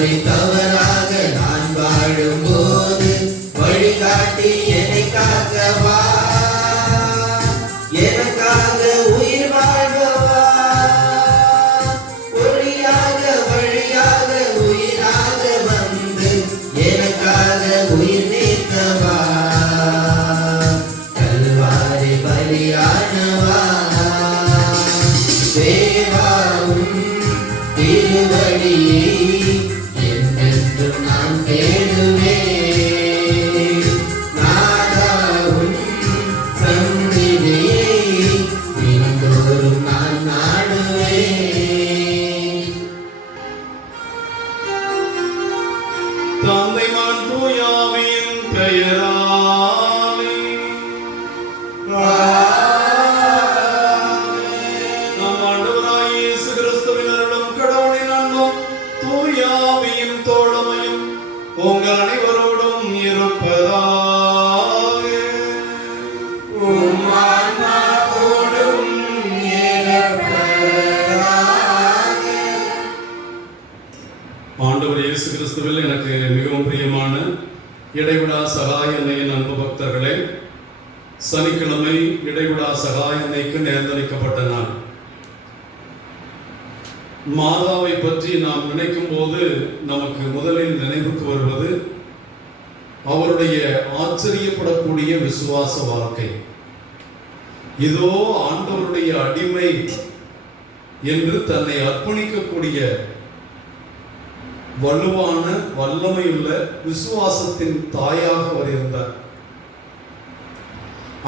பாதை தவறாக நான் வாழும்போது வழிகாட்டி என்னை காக்கவா, எனக்காக உயிர் வாழ்வா, ஒளியாக வழியாக உயிராக வந்து எனக்காக உயிர் நீக்கவா, கல்வாரி பலியானவா, தேவாவும் திருவடியை என்றென்றும் நான் தேடுவேன், நாதாவும் சந்நிதியை தினந்தோறும் நான் நாடுவேன். தந்தை மகன் தூய ஆவியின் பெயராலே நம் ஆண்டவராகிய இயேசு கிறிஸ்துவின் அருளும் கடவுளின் அன்பும் தூய ஆவியின் தோழமையும் உங்கள் அனைவரோடும் இருப்பதாக. உம் ஆன்மாவோடும் இருப்பதாக. ஆண்டவர் இயேசு கிறிஸ்துவில் எனக்கு மிகவும் பிரியமான இடைவிடா சகாய அன்னையின் அன்பு பக்தர்களே, சனிக்கிழமை இடைவிடா சகாய அன்னைக்கு நேர்ந்தளிக்கப்பட்ட நாள். மாதாவை பற்றி நாம் நினைக்கும் போது நமக்கு முதலில் நினைவுக்கு வருவது அவருடைய ஆச்சரியப்படக்கூடிய விசுவாச வாழ்க்கை. இதோ ஆண்டவருடைய அடிமை என்று தன்னை அர்ப்பணிக்கக்கூடிய வலுவான வல்லமையுள்ள விசுவாசத்தின் தாயாக அவர் இருந்தார்.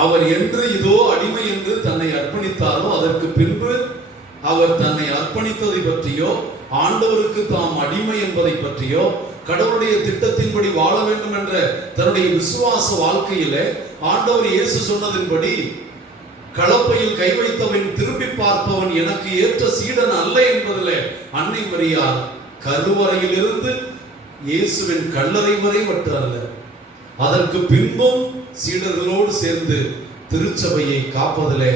அவர் என்று இதோ அடிமை என்று தன்னை அர்ப்பணித்தாரோ அதற்கு பின்பு அவர் தன்னை அர்ப்பணித்ததை பற்றியோ ஆண்டவருக்கு தாம் அடிமை என்பதை பற்றியோ கடவுளுடைய திட்டத்தின்படி வாழ வேண்டும் என்ற தன்னுடைய விசுவாச வாழ்க்கையிலே ஆண்டவர் இயேசு சொன்னதின்படி களப்பையில் கை வைத்தவன் திரும்பி பார்ப்பவன் எனக்கு ஏற்ற சீடன் அல்ல என்பதிலே அன்னை மரியாள் கருவறையிலிருந்து இயேசுவின் கல்லறை வரை மட்டும் அல்ல, அதற்கு பின்பும் சீடர்களோடு சேர்ந்து திருச்சபையை காப்பதிலே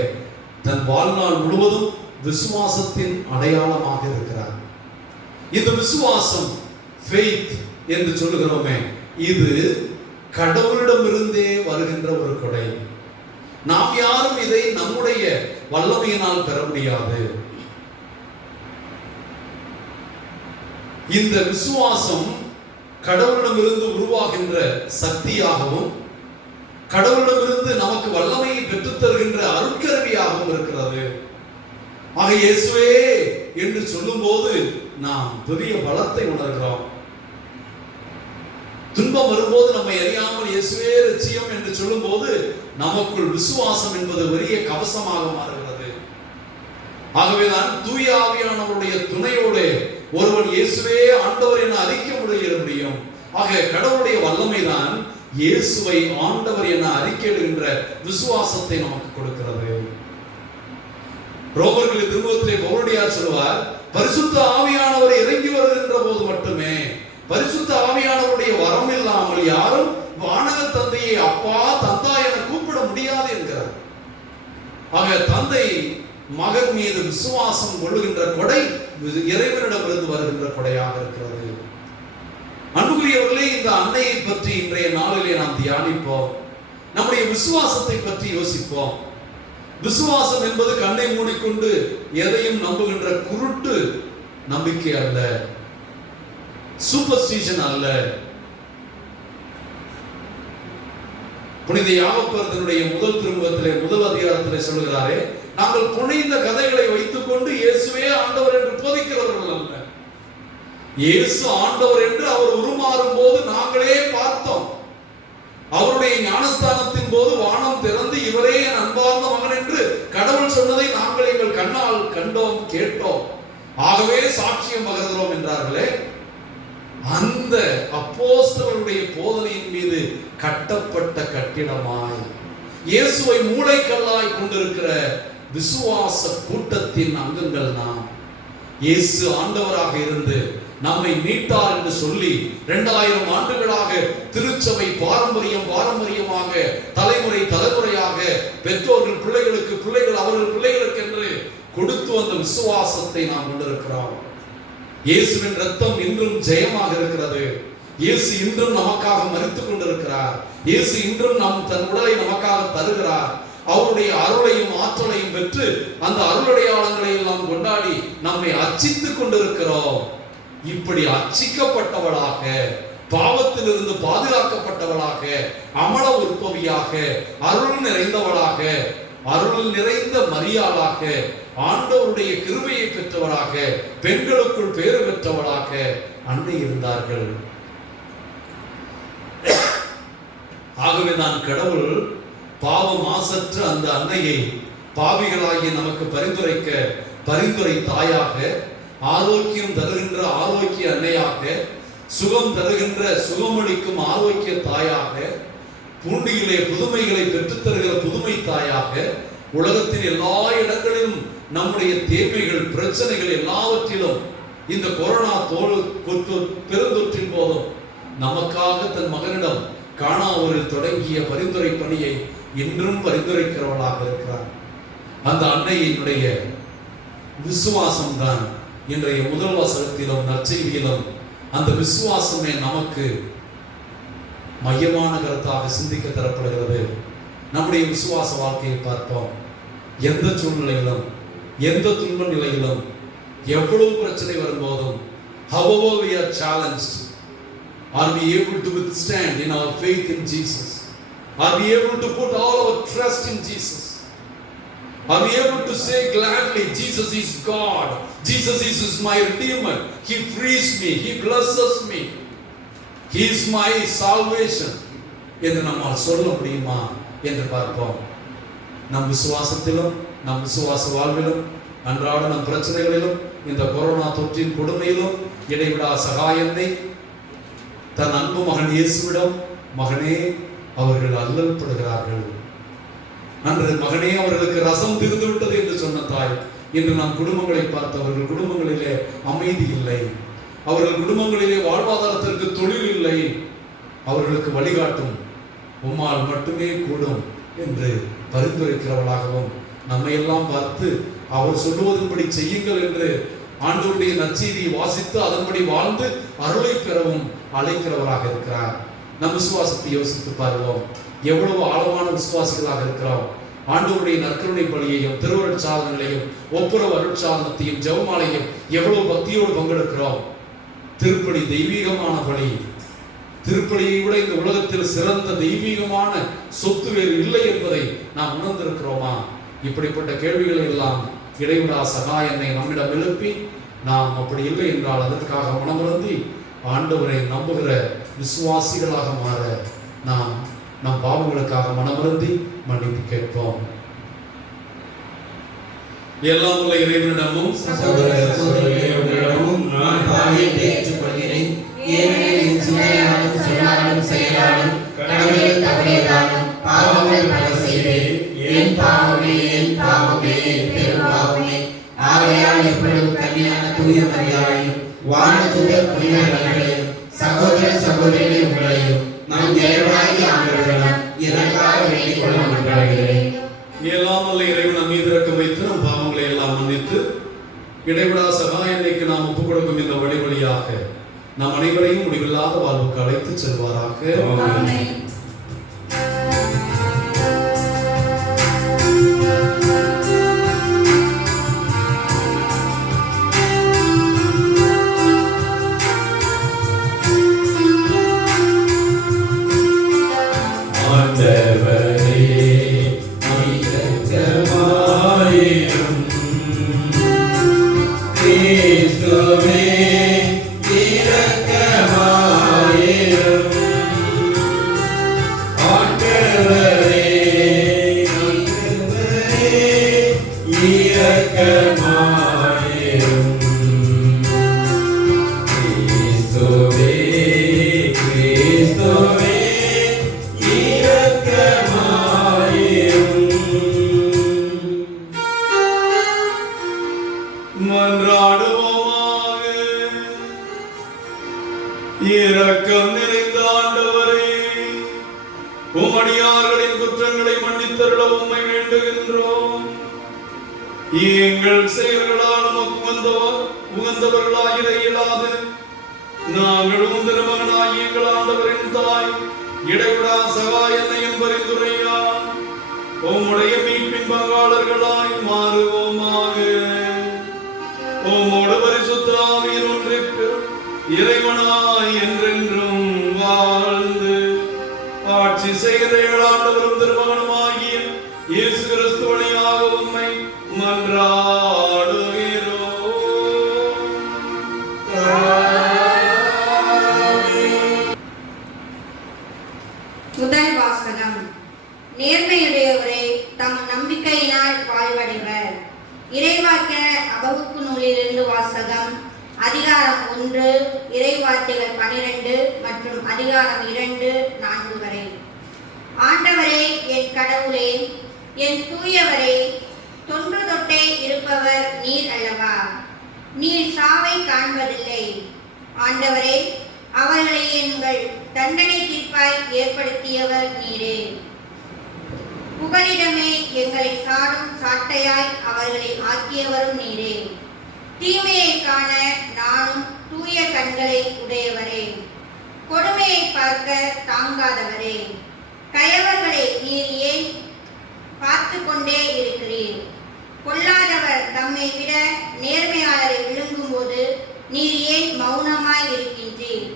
தன் வாழ்நாள் முழுவதும் விசுவாசத்தின் அடையாளமாக இருக்கிறார். இந்த விசுவாசம் faith என்று சொல்லுகிறோமே, இது கடவுளிடமிருந்தே வருகின்ற ஒரு கொடை. நாம் யாரும் இதை நம்முடைய வல்லமையினால் பெற முடியாது. இந்த விசுவாசம் கடவுளிடமிருந்து உருவாகின்ற சக்தியாகவும் கடவுளிடமிருந்து நமக்கு வல்லமையை பெற்றுத் தருகின்ற அருட்கருவியாகவும் இருக்கிறது. ஆக இயேசுவே என்று சொல்லும் போது நாம் பெரிய பலத்தை உணர்கிறோம். துன்பம் வரும்போது நம்மை அறியாமல் இயேசுவே ரட்சியம் என்று சொல்லும் போது நமக்குள் விசுவாசம் என்பது பெரிய கவசமாக மாறுகிறது. ஆகவேதான் தூய ஆவியானவருடைய துணையோடு ஒருவன் இயேசுவே ஆண்டவர் என அறிக்கை முடியும். ஆக கடவுளுடைய வல்லமைதான் இயேசுவை ஆண்டவர் என அறிக்கையிடுகின்ற விசுவாசத்தை நமக்கு கொடுக்கிறது. ரோமர்களின் திருமுகத்திலே பவுலடியார் சொல்வார், பரிசுத்த ஆவியானவர் இறங்கி வருகின்ற போது மட்டுமே, பரிசுத்த ஆவியானவருடைய வரம் இல்லாமல் யாரும் வானக தந்தையை அப்பா தந்தா என கூப்பிட முடியாது என்கிறார். ஆக தந்தை மகன் மீது விசுவாசம் கொள்ளுகின்ற கொடை இறைவனிடமிருந்து வருகின்ற கொடையாக இருக்கிறது. அன்புக்குரியவர்களே, இந்த அன்னையை பற்றி இன்றைய நாளிலே நாம் தியானிப்போம். நம்முடைய விசுவாசத்தை பற்றி யோசிப்போம். விசுவாசம் என்பது கண்ணை மூடிக்கொண்டு எதையும் நம்புகின்ற குருட்டு நம்பிக்கை அல்ல, சூப்பர்ஸ்டிஷன் அல்ல. புனித யாகப்பர் தன்னுடைய முதல் திருமுகத்திலே முதல் அதிகாரத்திலே சொல்கிறாரே, நாங்கள் புனைந்த கதைகளை வைத்துக் கொண்டு இயேசுவே ஆண்டவர் என்று போதிக்கிறவர்கள் அல்ல. இயேசு ஆண்டவர் என்று அவர் உருமாறும் போது நாங்களே பார்த்தோம். அவருடைய ஞானஸ்தானத்தின் போது வானம் திறந்து இவரே என் அன்பார்ந்த மகன் என்று கடவுள் சொன்னதை நாங்கள் எங்கள் கண்ணால் கண்டோம், கேட்டோம். ஆகவே சாட்சியம் பகர்கிறோம் என்றார்களே, அந்த அப்போஸ்தலருடைய போதனையின் மீது கட்டப்பட்ட கட்டிடமாய் இயேசுவை மூளைக்கல்லாய் கொண்டிருக்கிற விசுவாச கூட்டத்தின் அங்கங்கள் நாம். இயேசு ஆண்டவராக இருந்து நம்மை மீட்டார் என்று சொல்லி 2000 ஆண்டுகளாக திருச்சபை பாரம்பரியமாக தலைமுறை தலைமுறையாக பெற்றோர்கள் பிள்ளைகளுக்கு, பிள்ளைகள் அவர்கள் பிள்ளைகளுக்கு என்று கொடுத்து வந்த விசுவாசத்தை நாம் கொண்டிருக்கிறோம். இயேசுவின் ரத்தம் இன்றும் ஜெயமாக இருக்கிறது. இயேசு இன்றும் நமக்காக மரித்துக் கொண்டிருக்கிறார். இயேசு இன்றும் தன் உடலை நமக்காக தருகிறார். அவருடைய அருளையும் ஆற்றலையும் பெற்று அந்த அருளடையாளங்களை எல்லாம் கொண்டாடி நம்மை அர்ச்சித்துக் கொண்டிருக்கிறோம். இப்படி அர்ச்சிக்கப்பட்டவளாக, பாவத்திலிருந்து பாதுகாக்கப்பட்டவளாக, அமல உற்பவியாக, அருள் நிறைந்தவளாக, அருள் நிறைந்த மரியாளாக, ஆண்டவருடைய கிருபையை பெற்றவளாக, பெண்களுக்குள் பேறு பெற்றவளாக அன்னை இருந்தார்கள். ஆகவே நான் கடவுள் பாவ மாசற்ற அந்த அன்னையை பாவிகளாகிய நமக்கு பரிந்துரை தாயாக, ஆரோக்கியம் தருகின்ற ஆரோக்கிய அன்னையாக, சுகம் தருகின்ற சுகமளிக்கும் ஆரோக்கிய தாயாக, பூண்டியிலே புதுமைகளை பெற்றுத் தருகிற புதுமை தாயாக, உலகத்தின் எல்லா இடங்களிலும் நம்முடைய தேவைகள் பிரச்சனைகள் எல்லாவற்றிலும் இந்த கொரோனா பெருந்தொற்றின் போதும் நமக்காக தன் மகனிடம் காணாவூரில் தொடங்கிய பரிந்துரை பணியை இன்றும் பரிந்துரைக்கிறவளாக இருக்கிறார். அந்த அன்னையினுடைய விசுவாசம் தான் இன்றைய முதல் வாசகத்திலும் நற்செய்தியிலும் அந்த விசுவாசமே நமக்கு மையமான கருத்தாக சிந்திக்க தரப்படுகிறது. நம்முடைய விசுவாச வாழ்க்கையை பார்ப்போம். எந்த சூழ்நிலையிலும், எந்த துன்ப நிலையிலும், எவ்வளவு பிரச்சனை வரும்போதும், however we are challenged, are we able to withstand in our faith in Jesus? Are we able to put all our trust in Jesus? Are we able to say gladly, Jesus is God, Jesus is my Redeemer, He frees me, He blesses me, He is my salvation என்று நம்மால் சொல்ல முடியுமா என்று பார்ப்போம். நம் விசுவாசத்திலும், நம் விசுவாச வாழ்விலும், அன்றாட நம் பிரச்சனைகளிலும், இந்த கொரோனா தொற்றின் கொடுமையிலும் இடைவிடா சகாயத்தை தன் அன்பு மகன் இயேசுவிடம், மகனே அவர்கள் அல்லல் படுகிறார்கள், அன்று மகனே அவர்களுக்கு ரசம் திருந்து விட்டது என்று சொன்ன தாய், இன்று நம் குடும்பங்களை பார்த்து அவர்கள் குடும்பங்களிலே அமைதி இல்லை, அவர்கள் குடும்பங்களிலே வாழ்வாதாரத்திற்கு தொழில் இல்லை, அவர்களுக்கு வழிகாட்டும் உம்மால் மட்டுமே கூடும் என்று பரிந்துரைக்கிறவளாகவும், நம்மை எல்லாம் பார்த்து அவர் சொல்லுவதன்படி செய்யுங்கள் என்று ஆண்டவருடைய நற்செய்தியை வாசித்து அதன்படி வாழ்ந்து அருளை பெறவும் அழைக்கிறவராக இருக்கிறார். நம் விசுவாசத்தை யோசித்து பார்ப்போம். எவ்வளவு ஆழமான விசுவாசிகளாக இருக்கிறோம். ஆண்டவருடைய நற்கருணை பலியையும், திருவருட்சாதனைகளையும், ஒப்புரவு அருட்சாதனத்தையும், ஜெபமாலையும் எவ்வளவு பக்தியோடு பங்கெடுக்கிறோம். திருப்பலி தெய்வீகமான பலி. திருப்பலியை விட இந்த உலகத்தில் சிறந்த தெய்வீகமான சொத்து வேறு இல்லை என்பதை நாம் உணர்ந்திருக்கிறோமா? இப்படிப்பட்ட கேள்விகளை எல்லாம் இடைவிடா சகாயனை நம்மிடம் எழுப்பி, நாம் அப்படி இல்லை என்றால் அதற்காக மனமுறந்தி ஆண்டவரை நம்புகிற விசுவாசிகளாக மாற நாம் நம் பாவங்களுக்காக மனமுறந்தி மன்னிப்பு கேட்போம். எல்லாம் உள்ள இறைவனிடமும் சகோதரர்களிடமும் நான் பாவியத்தை ஏற்றுக்கொள்கிறேன். ஏனெனில் என் சிந்தனையாலும் சொல்லாலும் செயலாலும் கடவுளில் தவறியதாலும் பாவங்கள் பல செய்தேன். என் பாவமே, என் பாவமே, என் பெரும் பாவமே. ஆகையால் எப்பொழுதும் கன்னியான தூய மரியாதையும் வானதூதர் புனிதர்களையும் சகோதர சகோதரிகளை உங்களையும் நம் இறைவனாகிய ஆண்டவரிடம் எனக்காக வேண்டிக் கொள்ள மன்றாடுகிறேன். எல்லாம் வல்ல இறைவன் நம் மீது இரக்கம் வைத்து நம் பாவங்களை எல்லாம் மன்னித்து இடைவிடா சகாயனைக்கு நாம் ஒப்புக் கொடுக்கும் இந்த வழியாக நம் அனைவரையும் முடிவில்லாத வாழ்வுக்கு அழைத்து செல்வாராக. ஆமென். இரக்கம் நிறைந்த ஆண்டவரே, உம்மடியார்களின் குற்றங்களை மன்னித்தருள உம்மை வேண்டுகின்றோம். எங்கள் செயல்களால் உகந்தவர்களாயிட இயலாது. நாங்கள் திருமகனாகி எங்கள் ஆண்டவரின் தாய் இடைவிடா சகாயனையும் பரிந்துரையார் உம்முடைய மீட்பின் பங்காளர்களாய் மாறுவோமாக. உம்மோடு பரிசுத்த ஆவியின் ஒன்றிற்கு இறைவனாய் என்றென்றும் வாழ்ந்து ஆட்சி செய்கிற ஆண்டவரும் திருமகனுமாகிய இயேசு கிறிஸ்து வழியாக உம்மை மன்றாடுகிறோம். முதல் வாசகம். நேர்மையுடையவரே தம் நம்பிக்கையினால் வாழ்வடைவர். இறைவாக்கினர் அபகுக்கு நூலிலிருந்து வாசகம். அதிகாரம் 1 இறைவார்த்தைகள் 12 மற்றும் அதிகாரம் 2-4 வரை. ஆண்டவரே என் கடவுளே, என் தூயவரே, தொன்று தொட்டே இருப்பவர் நீர் அல்லவா? நீர் சாவை காண்பதில்லை. ஆண்டவரே, அவர்களை எங்கள் தண்டனை தீர்ப்பாய் ஏற்படுத்தியவர் நீரே. புகலிடமே எங்களை சாடும் சாட்டையாய் அவர்களை ஆக்கியவரும் நீரே. தீமையை காண நானும் தூய கண்களை உடையவரே. கொடுமையை பார்க்க தாங்காதவரே. கயவர்களை நீர் ஏன் பார்த்து கொண்டே இருக்கிறீர்? கொல்லாதவர் தம்மை விட நேர்மையாளரை விழுங்கும் போது நீர் ஏன் மௌனமாய் இருக்கின்றீர்?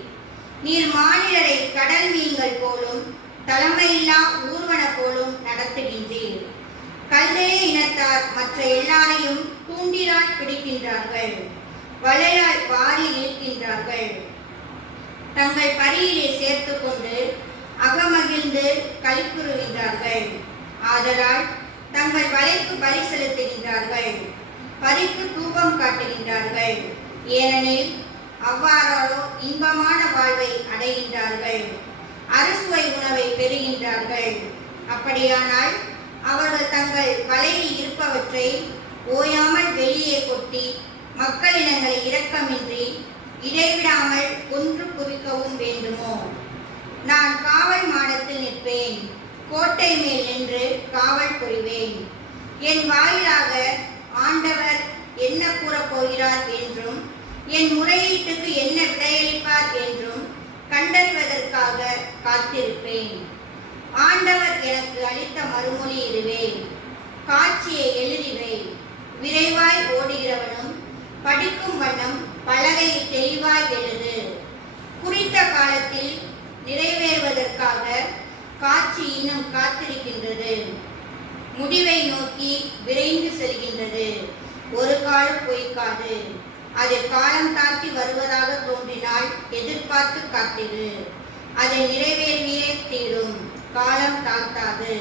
நீர் மானிடரை கடல் மீன்கள் போலும் தலைமையில்லா ஊர்வன போலும் நடத்துகின்றீர். கல்தேய இனத்தார் மற்ற எல்லாரையும் தூண்டிலால் பிடிக்கின்றார்கள், வலையால் வாரி இழுக்கின்றார்கள். தங்கள் பரியிலே சேர்த்து கொண்டு அகமகிழ்ந்து களிப்புறுகின்றார்கள். ஆதலால் தங்கள் வலைக்கு பலி செலுத்துகின்றார்கள், பரிக்கு தூபம் காட்டுகின்றார்கள். ஏனெனில் அவ்வாறாலோ இன்பமான வாழ்வை அடைகின்றார்கள், அறுசுவை உணவை பெறுகின்றார்கள். அப்படியானால் அவர்கள் தங்கள் வலையில் இருப்பவற்றை ஓயாமல் வெளியே கொட்டி மக்களிடங்களை இரக்கமின்றி இடைவிடாமல் கொன்று குவிக்கவும் வேண்டுமோ? நான் காவல் மாடத்தில் நிற்பேன், கோட்டை மேல் நின்று காவல் புரிவேன். என் வாயிலாக ஆண்டவர் என்ன கூறப் போகிறார் என்றும் என் முறையீட்டுக்கு என்ன விடையளிப்பார் என்றும் கண்டறிவதற்காக காத்திருப்பேன். ஆண்டவர் எனக்கு அளித்த மறுமொழி இதுவே: காட்சியை எழுதிவை. விரைவாய் ஓடுகிறவனும் படிக்கும் வண்ணம் பலகையில் தெளிவாய் எழுது. குறித்த காலத்தில் நிறைவேறுவதற்காக காட்சி இன்னும் காத்திருக்கின்றது. முடிவை நோக்கி விரைந்து செல்கின்றது. ஒரு காலம் பொய்க்காது. அது காலம் தாக்கி வருவதாக தோன்றினால் எதிர்பார்த்து காத்திரு. அதை நிறைவேறியே தீரும். காலம் தாழ்த்தாது.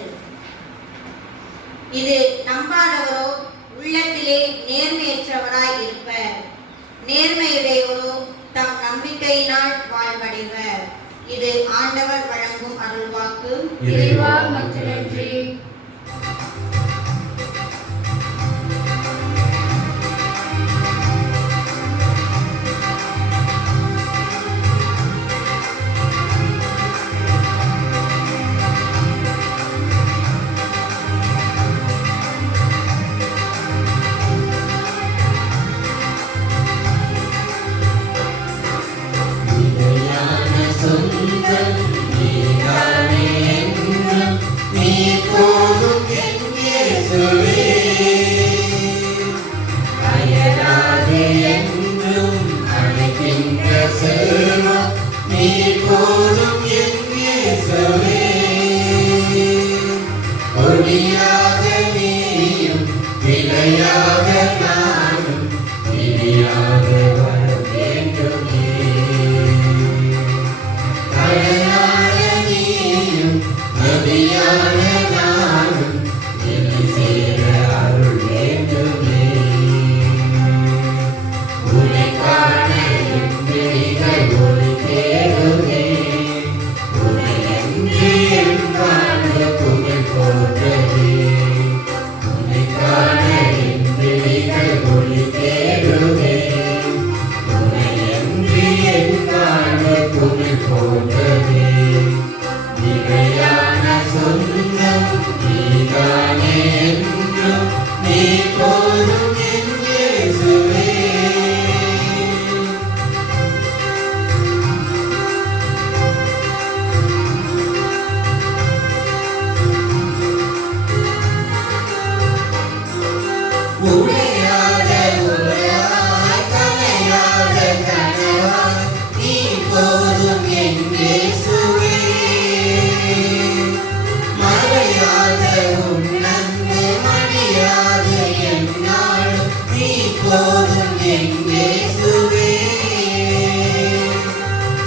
இது நம்பாதவரோ உள்ளத்திலே நேர்மையற்றவராய் இருப்பர். நேர்மையுடையவரோ தம் நம்பிக்கையினால் வாழ்வடைவர். இது ஆண்டவர் வழங்கும் அருள்வாக்கு. இறைவா உமக்கு நன்றி. நீ போதும் என் இயேசுவே.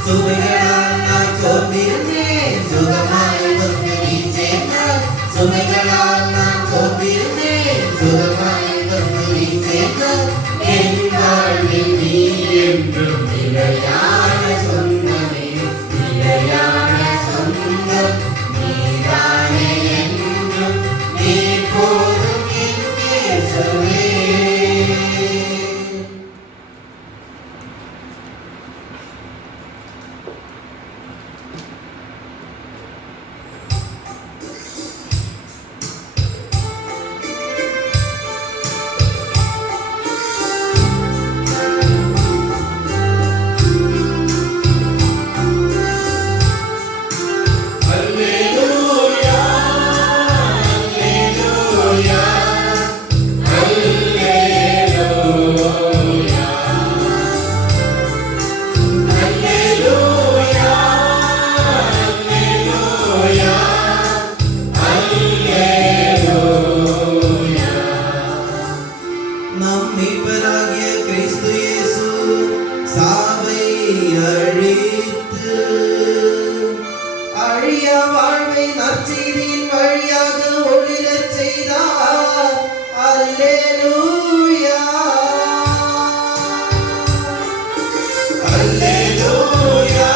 சுமைகளால் நான் சோர்ந்திருந்தேன் சுகமாய் வந்து நீ சேர்ந்தாய் சுமைகளால் நான் சோர்ந்திருந்தேன் சுகமாய் வந்து நீ சேர்ந்தாய் என் வாழ்வில் நீ என்றும் நிலையான சொந்தமே நிலையான சொந்தம் நீதானே என்றும் நீ போதும் என் இயேசுவே. நம் மீட்பராகிய கிறிஸ்து இயேசு சாவை அழித்து அழியா வாழ்வை நற்செய்தியின் வழியாக ஒளிரச் செய்தார். அல்லேலூயா அல்லேலூயா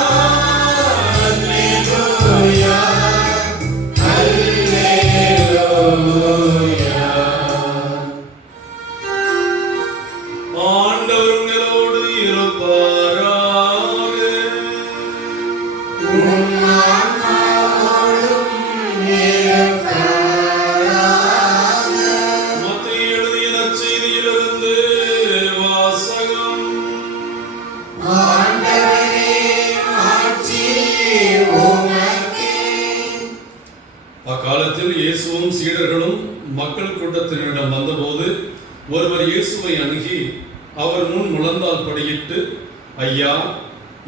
அல்லேலூயா அல்லேலூயா. ஆண்டவர் உங்களோடு இருப்பாராக. உம் ஆன்மாவோடும் இருப்பாராக. மத்தேயு எழுதிய நற்செய்தியிலிருந்து வாசகம். ஆண்டவரே ஆட்சி உமக்கே. அக்காலத்தில் இயேசுவும் சீடர்களும் மக்கள் கூட்டத்தினரிடம் வந்தபோது ஒருவர் இயேசுவை அணுகி அவர் முன் முழந்தால் படியிட்டு, ஐயா,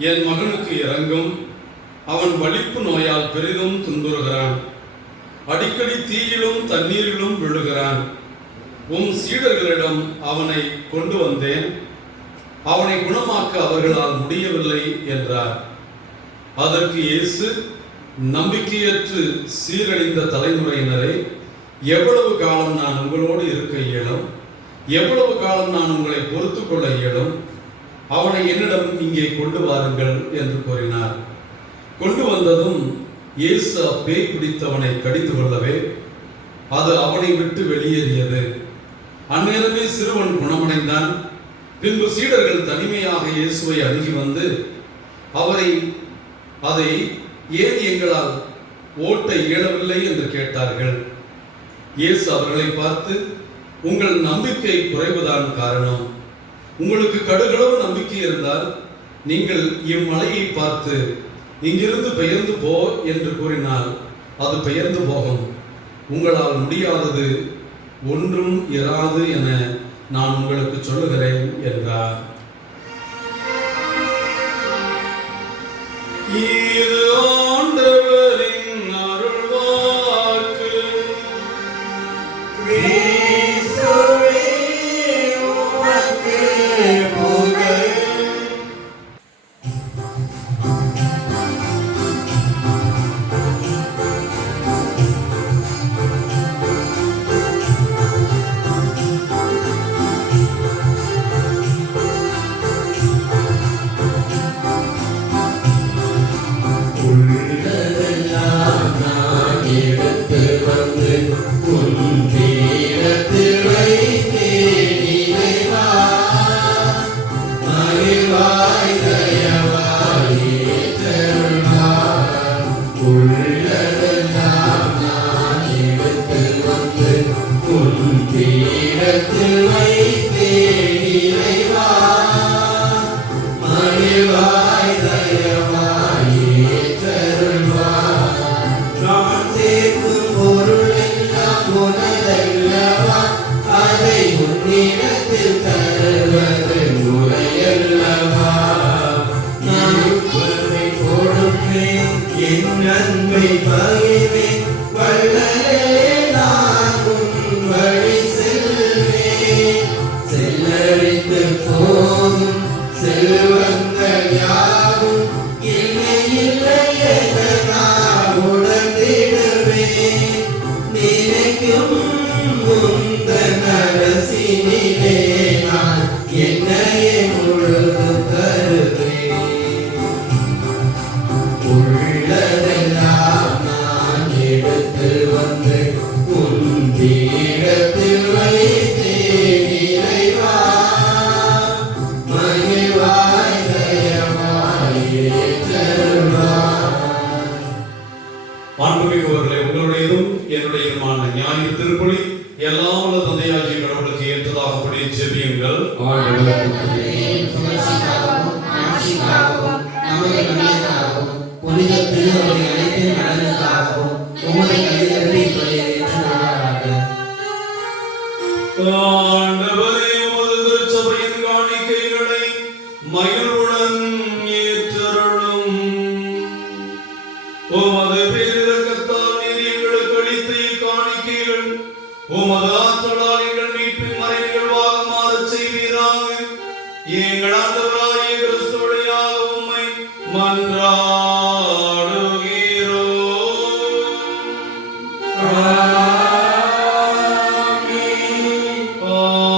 என் மகனுக்கு இரங்கும், அவன் வலிப்பு நோயால் பெரிதும் துன்புறுகிறான், அடிக்கடி தீயிலும் தண்ணீரிலும் விழுகிறான், உம் சீடர்களிடம் அவனை கொண்டு வந்தேன், அவனை குணமாக்க அவர்களால் முடியவில்லை என்றார். அதற்கு இயேசு, நம்பிக்கையற்று சீரழிந்த தலைமுறையினரே, எவ்வளவு காலம் நான் உங்களோடு இருக்க இயலும், எவ்வளவு காலம் நான் உங்களை பொறுத்துக் கொள்ள இயலும், அவனை என்னிடம் இங்கே கொண்டு வாருங்கள் என்று கூறினார். கொண்டு வந்ததும் இயேசு அப்பேய் பிடித்தவனை கடித்து கொள்ளவே அது அவனை விட்டு வெளியேறியது. அந்நேரமே சிறுவன் குணமடைந்தான். பின்பு சீடர்கள் தனிமையாக இயேசுவை அணுகி வந்து அதை ஏன் எங்களால் ஓட்ட இயலவில்லை என்று கேட்டார்கள். இயேசு அவர்களை பார்த்து, உங்கள் நம்பிக்கை குறைவுதான் காரணம். உங்களுக்கு கடுகளவு நம்பிக்கை இருந்தால் நீங்கள் இம்மலையை பார்த்து இங்கிருந்து பெயர்ந்து போ என்று கூறினால் அது பெயர்ந்து போகும். உங்களால் முடியாதது ஒன்றும் இராது என நான் உங்களுக்கு சொல்லுகிறேன் என்றார். இது ஆண்டவரின் அருள்வாக்கு. கிறிஸ்துவே உமக்கு புகழ்.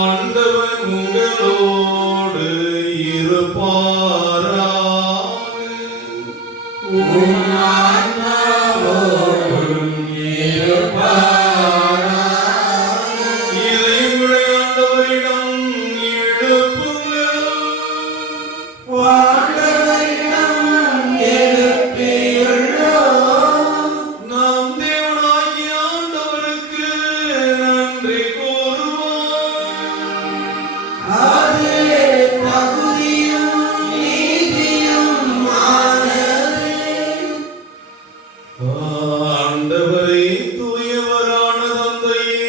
ஆண்டவர் உங்களோடு இருப்பாராக. இதயங்களை ஆண்டவரிடம் எழுப்புங்கள். நாம் தேவனாகிய ஆண்டவருக்கு நன்றி கூறுவோம். ஆண்டவரே, தூயவரான தந்தையே,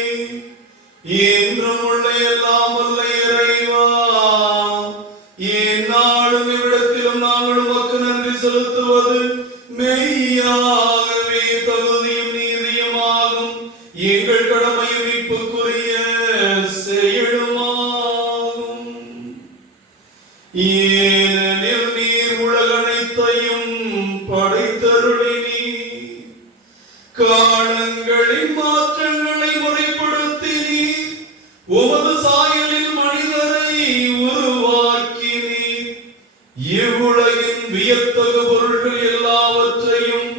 என்றும் உள்ள எல்லாம் வல்ல இறைவா, எந்நாளும் இவ்விடத்திலும் நாங்கள் உமக்கு நன்றி செலுத்துவது மெய்யாகவே தகுதியும் நீதியுமாகும். எங்கள் கடமையும் மீட்புக்குரிய செயலுமாகும். ஏனெனில் நீர் உலகனைத்தையும் படைத்தருளினீர், காலங்களின் மாற்றங்களை முறைப்படுத்தினீர், உமது சாயலில் மனிதரை உருவாக்கினீர். இவ்வுலகின் வியத்தகு பொருள்கள் எல்லாவற்றையும்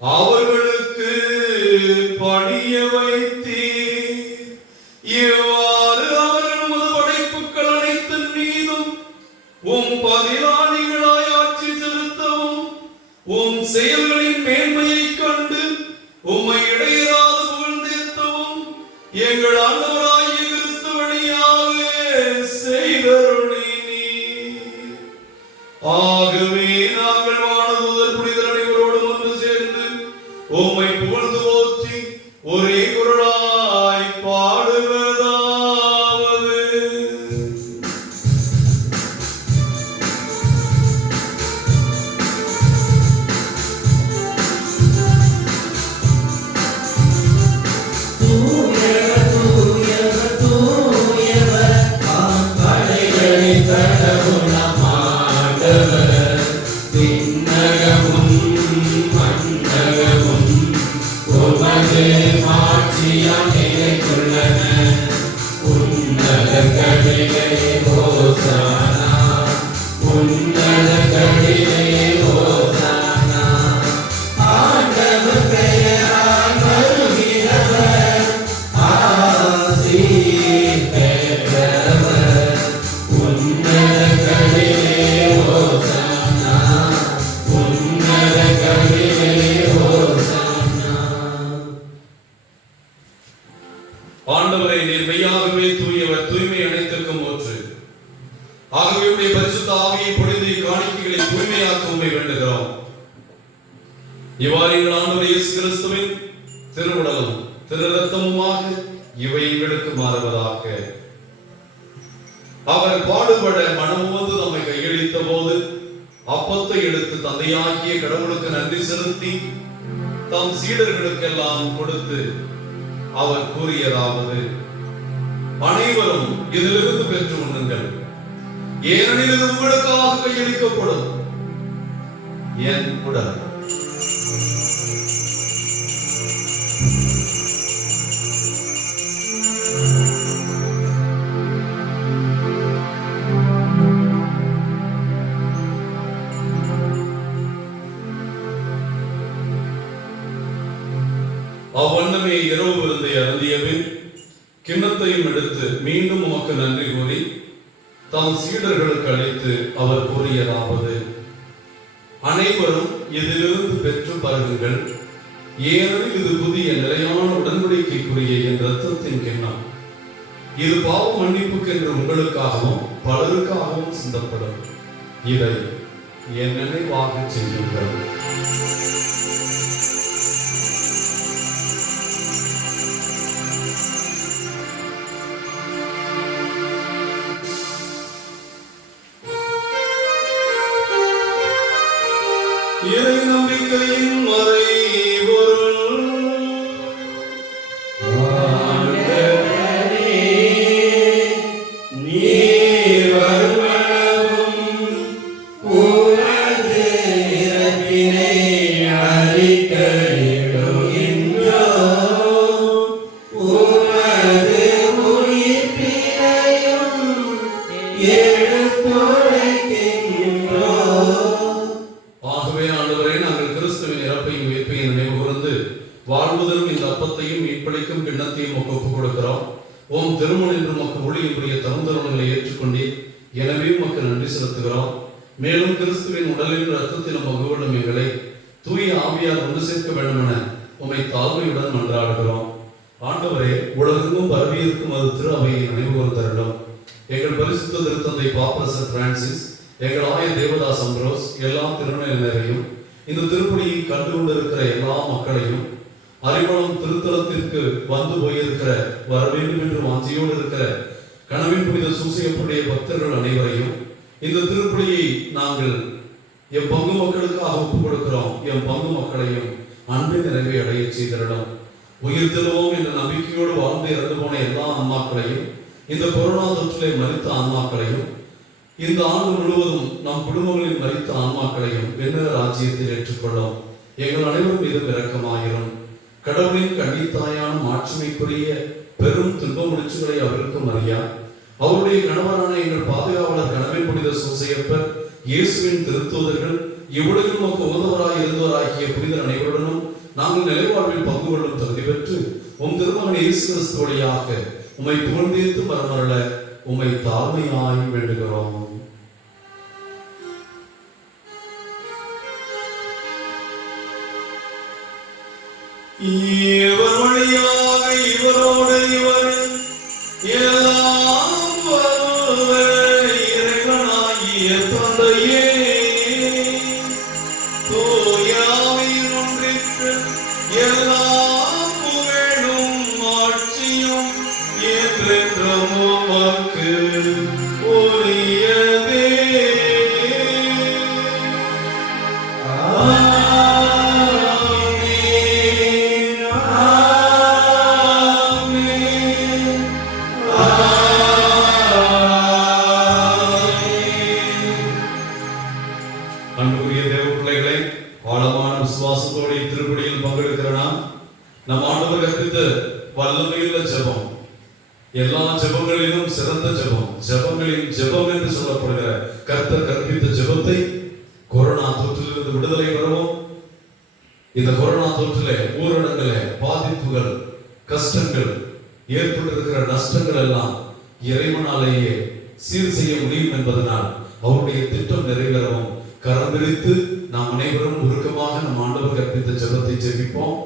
அவர்களுக்கு பணிய வைத்தீர். இவ்வாறு அவர்கள் உமது படைப்புகள் அனைத்தின் மீதும் உம் பதிலாளிகளாய் ஆட்சி செலுத்தவும், உம் செயல்களின் மேன்மையை கண்டு உம்மை இடையராது புகழ்ந்தேத்தவும் எங்கள் ஆண்டவராகிய கிறிஸ்து வழியாக செய்தருளினீர். ஆகவே நாங்கள் வானதூதர் புனிதர் அனைவரோடும் ஒன்று சேர்ந்து உம்மை புகழ்ந்து போற்றி ஒரே குரலாய் பாடுவதாவது: ஆண்டவரே, நீர் மெய்யாகவே தூயவர், தூய்மை அனைத்திற்கும் ஊற்று. ஆகவே உம்முடைய பரிசுத்த ஆவியை பொழிந்து இக்காணிக்கைகளை தூய்மையாக்க உம்மை வேண்டுகிறோம். இவ்வாறு எங்கள் ஆண்டவர் இயேசு கிறிஸ்துவின் திருவுடலும் திரு ரத்தமுமாக இவை எங்களுக்கு மாறுவதாக. அவர் பாடுபட மனமுவந்து நம்மை கையளித்த போது அப்பத்தை எடுத்து தந்தையாகிய கடவுளுக்கு நன்றி செலுத்தி தம் சீடர்களுக்கெல்லாம் கொடுத்து அவர் கூறியதாவது: அனைவரும் இதிலிருந்து பெற்று உண்ணுங்கள், ஏனெனில் இது உங்களுக்காக கையளிக்கப்படும் என் உடல். அவ்வண்ணமே இரவு விருந்தை அருந்தியபின் கிண்ணத்தையும் எடுத்து மீண்டும் உமக்கு நன்றி கூறி தம் சீடர்களுக்கு அளித்து அவர் கூறியதாவது: அனைவரும் இதிலிருந்து பெற்று பருகுங்கள், ஏனெனில் இது புதிய நிலையான உடன்படிக்கைக்குரிய என் இரத்தத்தின் கிண்ணம். இது பாவ மன்னிப்புக்கு என்று உங்களுக்காகவும் பலருக்காகவும் சிந்தப்படும். இதை என் நினைவாக செய்யுங்கள். இறை நம்பிக்கையின் மறைபொருள். நீர் வருமளவும் உமது கிறிஸ்துவின் உடலின் இரத்தத்திலும் பங்கு கொள்ளும் எங்களை தூய ஆவியார் ஒன்று சேர்க்க வேண்டும் என உம்மை தாழ்மையுடன் மன்றாடுகிறோம். ஆண்டவரே, உலகெங்கும் பரவியிருக்கும் அது திரு அவையை நினைவுகூர் தருடம். எங்கள் பரிசுத்த திருத்தந்தை பாப்பரசர் பிரான்சிஸ், எங்கள் ஆயர் தேவதாஸ் அம்ப்ரோஸ், எல்லா திருநிலையினரையும் இந்த திருப்பணியை கண்டு கொண்டிருக்கிற எல்லா மக்களையும், அறிவளம் திருத்தலத்திற்கு வந்து போயிருக்கிற வர வேண்டும் என்று வாஞ்சியோடு இருக்கிற கனவின் புனித சூசையப்புடைய பக்தர்கள் அனைவரையும், இந்த திருப்பணியை நாங்கள் எம் பங்கு மக்களுக்காக ஒப்புக் கொடுக்கிறோம். எம் பங்கு மக்களையும் அன்பின் நிறைவை அடைய செய்திடம். உயிர் திருவோம் என்ற நம்பிக்கையோடு வாழ்ந்து இறந்து போன எல்லா ஆன்மாக்களையும், இந்த கொரோனா தொற்றிலே மரித்த ஆன்மாக்களையும், இந்த ஆண்டு முழுவதும் நம் குடும்பங்களில் மரித்த ஆன்மாக்களையும் வெண்ண ராஜ்யத்தில் ஏற்றுக்கொள்ளும். எங்கள் அனைவரும் மீது இரக்கமாயிரும். கடவுளின் கன்னித்தாயான மாட்சிமைக்குரிய பெரும் துன்ப முடிச்சுகளை அவருக்கு மரியா, அவருடைய கணவரான எங்கள் பாதுகாவலர் கனவின் புனித சூசையப்பர், இயேசுவின் திருத்தூதர்கள், இவ்வுலகில் நமக்கு உதவராய் இருந்தவராகிய புனிதர் அனைவருடனும் நாங்கள் நிலைவாழ்வில் பங்கு கொள்ளும் தகுதி பெற்று உம் திருமகன் இயேசு கிறிஸ்து வழியாக உம்மை புகழ்ந்தேத்து மரமருள உம்மை தாழ்மையாய் வேண்டுகிறோம். இவர் வழியாக இவரோடு இவர் எல்லாம் வல்ல இறைவனாகிய தந்தையே, தூயாவின் ஒன்றிற்கு எல்லா புகழும் ஆட்சியும் என்றென்றும் உமக்கு உரியதே. எல்லா ஜெபங்களிலும் சிறந்த ஜெபம், ஜெபங்களின் ஜெபம் என்று சொல்லப்படுகிற கர்த்தர் கற்பித்த ஜெபத்தை கொரோனா தொற்றிலிருந்து விடுதலை பெறவும், இந்த கொரோனா தொற்றிலே ஊரடங்கிலே பாதிப்புகள், கஷ்டங்கள், ஏற்பட்டிருக்கிற நஷ்டங்கள் எல்லாம் இறைவனாலேயே சீர் செய்ய முடியும் என்பதனால் அவருடைய திட்டம் நிறைவேறவும் கரம் பிரித்து நாம் அனைவரும் உருக்கமாக நம் ஆண்டவர் கற்பித்த ஜெபத்தை ஜெபிப்போம்.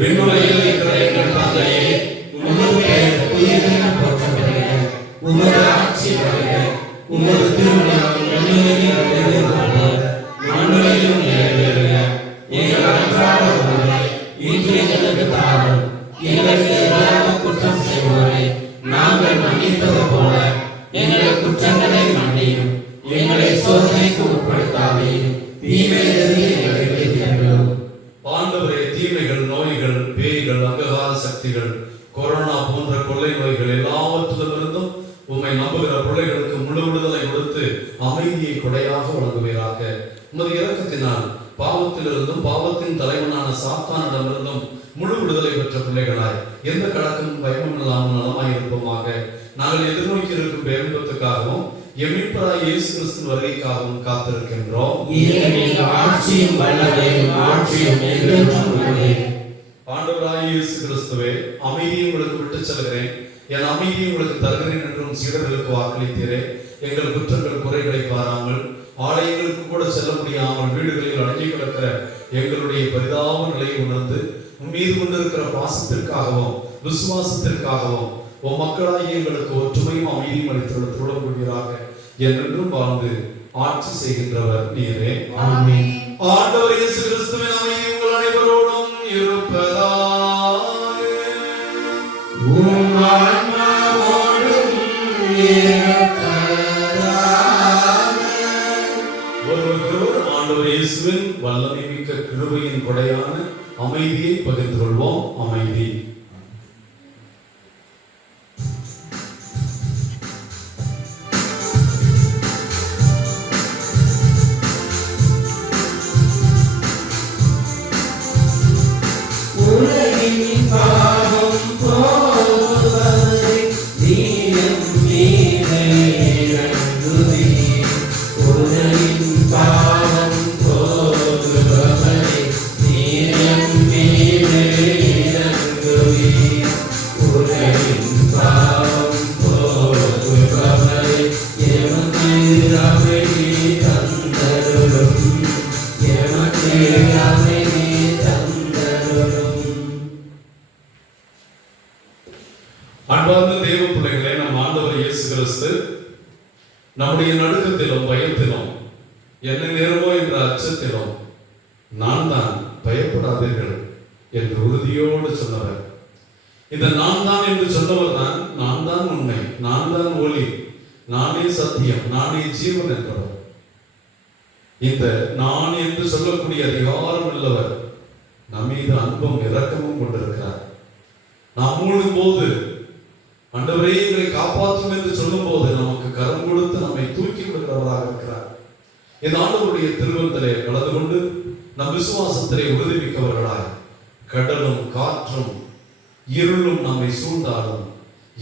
விண்ணுலகில் இருக்கிற எங்கள் தந்தையே, உமது பெயர் தூயதென போற்றப்படுக. உமது ஆட்சி வருக. உமது திருவுளம் விண்ணுலகில் நிறைவேறுவது போல மண்ணுலகிலும் நிறைவேறுக. எங்கள் அன்றாட உணவை இன்று எங்களுக்கு தாரும். எங்களுக்கு எதிராக குற்றம் செய்வோரை நாங்கள் மன்னிப்பது போல எங்கள் குற்றங்களை மன்னியும். எங்களை சோதனைக்கு உட்படுத்தாதையும் தீமையிலிருந்து எங்களை விடுவித்தருளும். ஆண்டவரே, தீமைகள், நோய்கள், பேய்கள், அகங்கார சக்திகள், கொரோனா போன்ற கொள்ளை நோய்கள் எல்லாவற்றிலிருந்தும் உம்மை நம்புகிற பிள்ளைகளுக்கு முழு விடுதலை கொடுத்து அமைதியை கொடையாக வழங்குவீராக. உமது இரக்கத்தினால் பாவத்திலிருந்தும் பாவத்தின் தலைவனான சாத்தானிடமிருந்தும் முழு விடுதலை பெற்ற பிள்ளைகளாய் எந்த கலக்கமும் பயமும் இல்லாமல் நலமாய் இருப்போமாக. நாங்கள் எதிர்நோக்கி இருக்கும் பேரன்பத்துக்காகவும் எம்மிப்பராய் இயேசு கிறிஸ்து வருகைக்காகவும் காத்திருக்கின்றோம். ஆட்சியும் வல்லமையும் ஆட்சியும் என்றென்றும் உள்ளதே. ஆண்டவராய் இயேசு கிறிஸ்துவே, அமைதியை உங்களுக்கு விட்டுச் செல்கிறேன், என் அமைதியை உங்களுக்கு தருகிறேன் என்றும் சீடர்களுக்கு வாக்களித்தீரே. எங்கள் குற்றங்கள் குறைகளை பாராமல் ஆலயங்களுக்கு கூட செல்ல முடியாமல் வீடுகளில் அடங்கி கிடக்கிற எங்களுடைய பரிதாப நிலையை உணர்ந்து மீது கொண்டிருக்கிற பாசத்திற்காகவும் விசுவாசத்திற்காகவும் உன் மக்களாகிய எங்களுக்கு ஒற்றுமையும் அமைதியும் அளித்துள்ள திருடக்கூடியதாக என்றென்றும் வாழ்ந்து ஆட்சி செய்கின்றவர் நீரே. ஆமென். ஆண்டவர் இயேசு கிறிஸ்துவின் அமைதி உங்கள் அனைவரோடும் இருப்பதாக. உம் ஆன்மாவோடும் இருப்பதாக. ஒருவருக்கொருவர் ஆண்டவர் இயேசுவின் வல்லமை மிக்க கிருபையின் கொடையான அமைதியை பகிர்ந்து கொள்வோம். அமைதி. பாவம் தன்னுடைய நடுக்கத்திலும் பயத்திலும் என்ன நேரமோ என்ற அச்சத்திலும் நான் தான், பயப்படாதீர்கள் என்று உறுதியோடு சொன்னவர். இந்த நான் தான் என்று சொன்னவர் தான், நான் தான் உண்மை, நான் தான் ஒளி, நானே சத்தியம், நானே ஜீவன் என்றவர். இந்த நான் என்று சொல்லக்கூடிய அதிகாரம் உள்ளவர் நம் மீது அன்பும் இரக்கமும் கொண்டிருக்கிறார். நாம் மூழ்கும் போது ஆண்டவரே எங்களை காப்பாற்றும் என்று சொல்லும் போது நமக்கு கரம் கொடுத்து நம்மை தூக்கி விடுகிறவராக இருக்கிறார். இந்த ஆண்டவருடைய திருவருத்தலை கலந்து கொண்டு நம் விசுவாசத்திலே உறுதிமிக்கவர்களாய் கடலும் காற்றும் இருளும் நம்மை சூழ்ந்தாலும்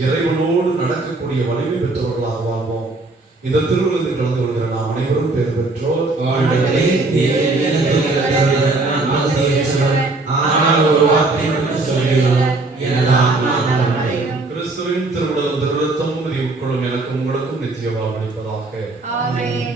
இறைவனோடு நடக்கக்கூடிய வலிமை பெற்றவர்களாக வாழ்வோம். இந்த திருவிழத்தில் கலந்து கொள்கிற நாம் அனைவரும் பேர் பெற்றோர். கிறிஸ்துவின் திருவுடலும் திருரத்தமும் உட்கொள்ளும் எனக்கும் உங்களுக்கும் நித்திய வாழ்வளிப்பதாக. ஆமென்.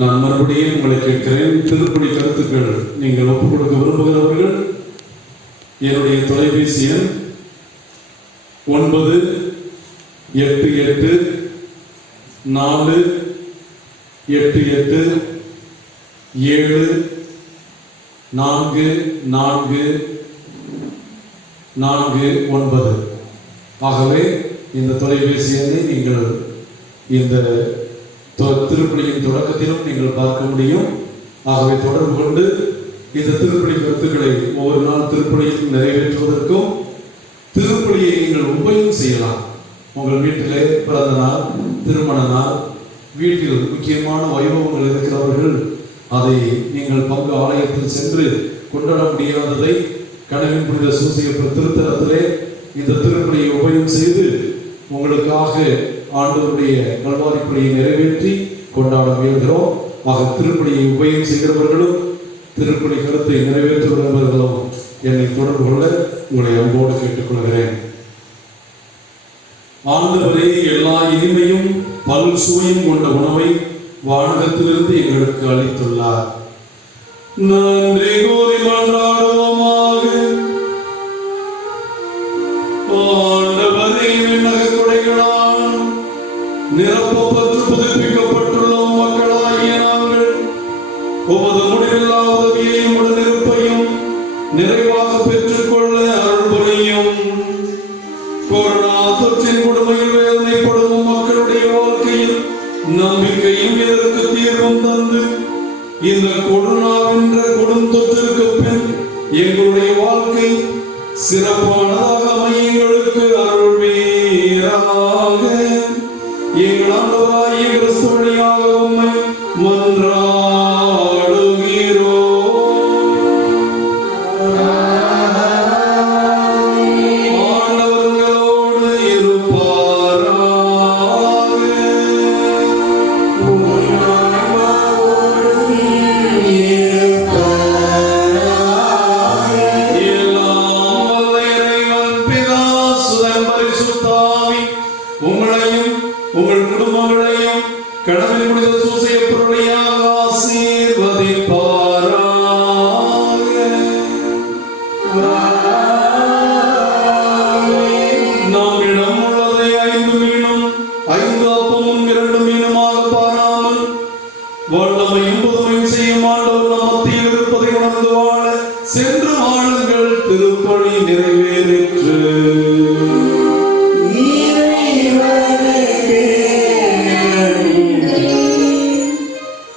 நான் மறுபடியும் உங்களை கேட்கிறேன், திருப்பணி கருத்துக்கள் நீங்கள் ஒப்புக் கொடுக்க விரும்புகிறவர்கள் என்னுடைய தொலைபேசி எண் 988-488-74449. ஆகவே இந்த தொலைபேசி எண்ணை நீங்கள் இந்த திருப்பணியின் தொடக்கத்திலும் நீங்கள் பார்க்க முடியும். ஆகவே தொடர்பு கொண்டு இந்த திருப்பணி கருத்துக்களை ஒவ்வொரு நாள் திருப்பணியில் நிறைவேற்றுவதற்கும் திருப்பணியை நீங்கள் உபயோகம் செய்யலாம். உங்கள் வீட்டிலே பிறந்த நாள், திருமண நாள், வீட்டில் முக்கியமான வைபவங்கள் இருக்கிறவர்கள் அதை நீங்கள் பங்கு ஆலயத்தில் சென்று கொண்டாட முடியாததை கனவின் புனித சூசியப்பர் திருத்தலத்திலே இந்த திருப்பலியை உபயம் செய்து உங்களுக்காக ஆண்டவருடைய கல்வாரிப்பலியை நிறைவேற்றி கொண்டாட முயல்கிறோம். ஆக திருப்பலியை உபயம் செய்கிறவர்களும் திருப்பலி கருத்தை நிறைவேற்ற விரும்புகிறவர்களும் என்னை தொடர்பு கொள்ள உங்களை அன்போடு கேட்டுக்கொள்கிறேன். ஆண்டவரே எல்லா இனிமையும் பல் சுவையும் கொண்ட உணவை வானகத்திலிருந்து எங்களுக்கு அளித்துள்ளார். நன்றி கூறி மன்றாடுவோமாக. ஆண்டவரே, விண்ணக கொடைகளால் நிரப்பப்பட்டு புதுப்பிக்கப்பட்டுள்ள மக்களாகிய நாங்கள் உமது முடிவில்லா உதவியையும் உடனிருப்பையும் நிறைவாக பெற்றுக்கொள்ள அருள் புரியும். கொரோனா தொற்றின் கொடுமையில் வேதனைப்படும் மக்களுடைய வாழ்க்கையில் நம்பிக்கையும் இதற்கு தீர்வும் தந்து இந்த கொரோனாவென்ற கொடும் தொற்றிற்கு பின் எங்களுடைய வாழ்க்கை சிறப்பானதாக அமையங்களுக்கு அருள்வீராக. எங்கள் ஆண்டவராகிய கிறிஸ்து வழியாக உம்மை மன்றாடுகிறோம். ஆண்டவர்களோடு இருப்பாராக. உங்களையும் உங்கள் குடும்பங்களையும் கடவுள் புனித சூசையப்பர் வழியாக ஆசீர்வதிப்பாராக. நம்மிடம் உள்ளதை 5 மீனும் 5 அப்பமும் 2 மீனுமாக பாராமல் வல்லமையும் புதுமையும் செய்யும் ஆண்டவர் நம் மத்தியில் இருப்பதை உணர்ந்து வாழ